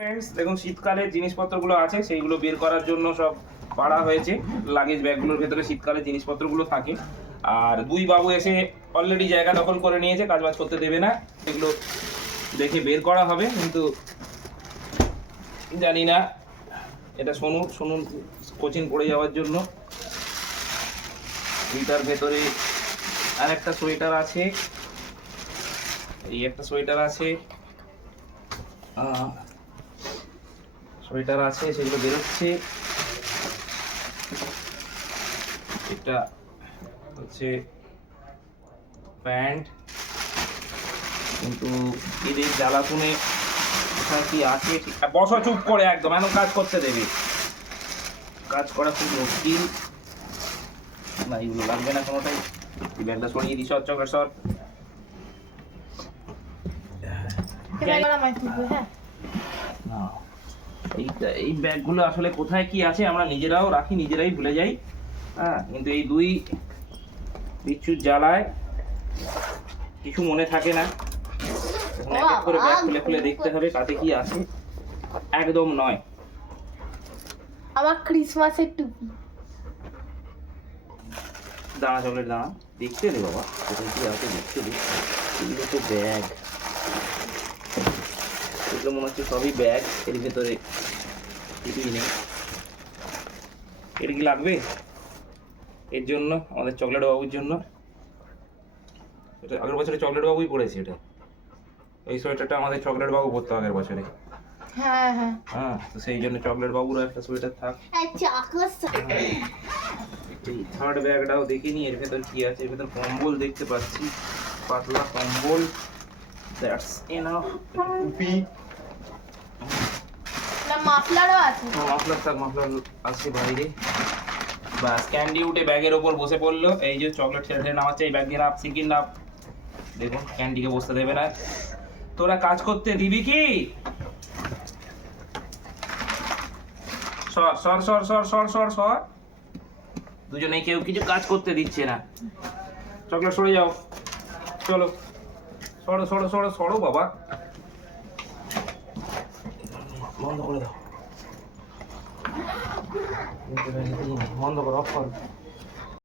Friends দেখুন শীতকালের জিনিসপত্রগুলো আছে সেইগুলো বের করার জন্য সব পাড়া হয়েছে। লাগেজ ব্যাগগুলোর ভেতরে শীতকালের জিনিসপত্রগুলো থাকে। আর দুই বাবু এসে অলরেডি জায়গা দখল করে নিয়েছে, কাজবাজ করতে দেবে না। এগুলো দেখে বের করা হবে, কিন্তু জানি না। এটা শুনুন কোচিং পড়ে যাওয়ার জন্য। এইটার ভেতরে আর একটা সোয়েটার আছে, এই একটা সোয়েটার আছে, সোয়েটার আছে, সেগুলো বেরোচ্ছে। এটা হচ্ছে প্যান্ট, কিন্তু এদের জ্বালাতুনে কি আছে। বসো চুপ করে, একদম এখন কাজ করতে দেবে। কাজ করা খুব মুশকিল। না এগুলো লাগবে না কোনোটাই। এই ব্যাগটা সরিয়ে দিই, চকলেট সর। এই ব্যাগগুলো আসলে কোথায় কি আছে আমরা নিজেরাও রাখি, নিজেরাই ভুলে যাই। হ্যাঁ, কিন্তু এই দুই বিচ্ছুর জ্বালায় কিছু মনে থাকে না। এক এক করে ব্যাগ খুলে খুলে দেখতে হবে কাতে কি আছে। একদম নয়। আমার ক্রিসমাসের টুপি। দাঁড়া চকলেট দাঁড়া, দেখতে দে বাবা কোথায় কি আছে, দেখতে দে। এগুলো তো ব্যাগ, এগুলো মনে হচ্ছে সবই ব্যাগ। এর ভেতরে কিছুই নেই। এটা কি লাগবে এর জন্য, আমাদের চকলেট বাবুর জন্য? এটা আগের বছরে চকলেট বাবুই পড়েছে। এটা এই সোয়েটারটা আমাদের চকলেট বাবু পরতো আগের বছরে। হ্যাঁ হ্যাঁ হ্যাঁ, তো সেই জন্য চকলেট বাবুরও একটা সোয়েটার থাক। এই থার্ড ব্যাগটাও দেখিনি, এর ভেতর কি আছে। এর ভেতর কম্বল দেখতে পাচ্ছি, পাতলা কম্বল। That's enough. টুপি, না মাফলারও আছে। মাফলার থাক, মাফলার আছে বাইরে। বাস, ক্যান্ডি উঠে ব্যাগের ওপর বসে পড়লো। এই যে চকলেট ছেড়ে নামাচ্ছে, এই ব্যাগ নিয়ে নাপ, সিকির নাপ। দেখুন ক্যান্ডিকে বসতে দেবে না। তোরা কাজ করতে দিবি কি? সর সর সর সর সর সর সর। দুজনেই কেউ কিছু কাজ করতে দিচ্ছে না। চকলেট সরে যাও, চলো সরো সরো সরো সরো বাবা। বন্ধ করে দাও, বন্ধ করো, অফ করো।